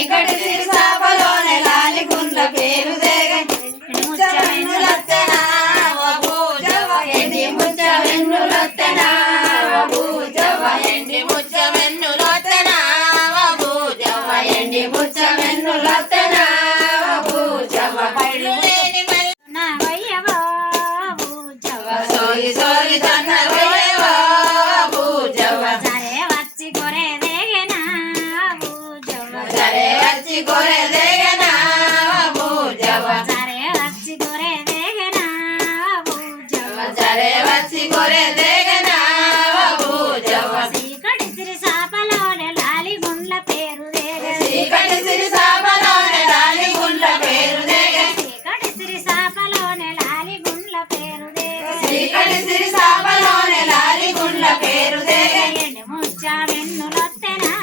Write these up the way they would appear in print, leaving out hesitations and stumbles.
చీకటి సిరిసాపలోనే లాలి గుండ్ల పేరు దేగ ముచ్చవెన్నులొత్తెనా ఓ పూజవ్వ ఎండి ముచ్చవెన్నులొత్తెనా ఓ పూజవ్వ ఎండి ముచ్చవెన్నులొత్తెనా ఓ పూజవ్వ ఎండి ముచ్చవెన్నులొత్తెనా ఓ పూజవ్వ పళ్ళు లేని నా వయ్యవో పూజవ్వ సోగి సోగి తన్న వయ్యవో పూజవ్వ సరే వచ్చి కొరేదేగనా పూజవ్వ సరే వచ్చి కొరేదేగనా పూజవ్వ సరే వచ్చి కొరేదేగనా పూజవ్వ సరే వచ్చి కొరేదేగనా పూజవ్వ చీకటి సిరిసాపలోనే లాలి గుండ్ల పేరు దేగ చీకటి సిరిసాపలోనే లాలి గుండ్ల పేరు దేగ చీకటి సిరిసాపలోనే లాలి గుండ్ల పేరు దేగ చీకటి సిరిసాపలోనే లాలి గుండ్ల పేరు దేగ ఎండి ముచ్చవెన్నులొత్తెనా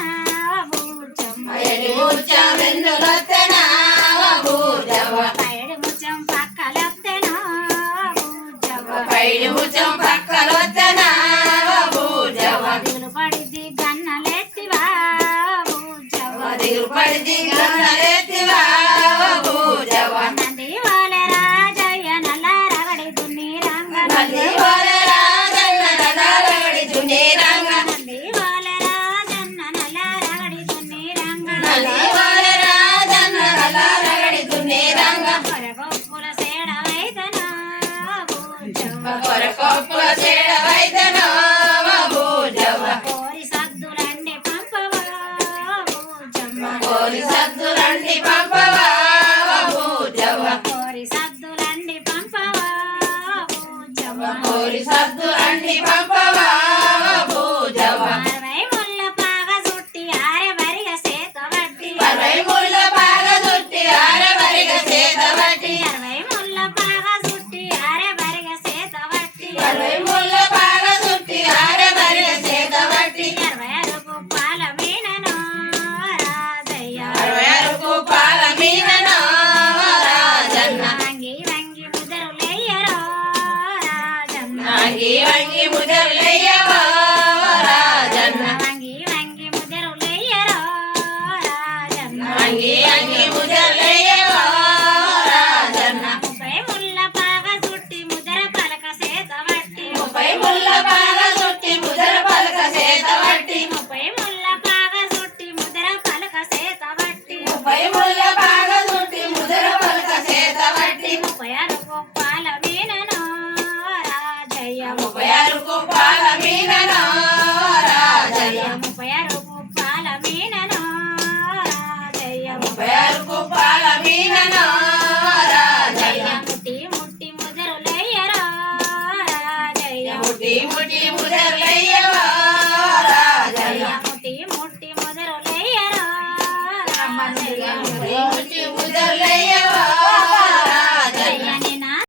పూజవ్వ ఎండి ముచ్చవెన్నులొత్తెనా పూజవ్వ పైడి ముచ్చం పక్కలొత్తెనా పూజవ్వ పైడి ముచ్చం పక్కలొత్తెనా పూజవ్వ దిగులు పడిద్ది గన్నలెత్తివా పూజవ్వ దిగులు పడిద్ది గన్నలెత్తివా పూజవ్వ నంది వాలె రాజయ్య నల్ల రగడి దున్ని రంగ నంది వాలె రాజన్న నల్ల రగడి దున్ని రంగ నంది వాలె రాజన్న నల్ల రగడి దున్ని రంగ నంది వాలె రాజన్న నల్ల రగడి దున్ని రంగ కొరకొప్పుల సేడవైతనా పూజవ్వ కొరకొప్పుల సేడవైతనా పూజవ్వ కోరి సద్దులండి పంపవా పూజవ్వ కోరి సద్దులండి పంపవా పూజవ్వ కోరి సద్దులండి పంపవా పూజవ్వ కోరి సద్దులండి పంపవా పూజవ్వ అరవై ముళ్ళ పాగ చుట్టి ఆరె వరిగ సేత వట్టి అరవై ముళ్ళ పాగ చుట్టి ఆరె వరిగ సేత వట్టి అరవై ముళ్ళ పాగ చుట్టి ఆరె వరిగ సేత వట్టి అరవై ముళ్ళ పాగ చుట్టి ఆరె వరిగ సేత వట్టి అరవై అరుకు పాల మీనను రాజయ్య అరవై అరుకు పాల మీనను రాజన్న వంగి వంగి ముదరులెయ్యరో రాజన్న వంగి వంగి ముదరులెయ్యవో రాజన్న వంగి వంగి ముదరులెయ్యరో రాజన్న వంగి వంగి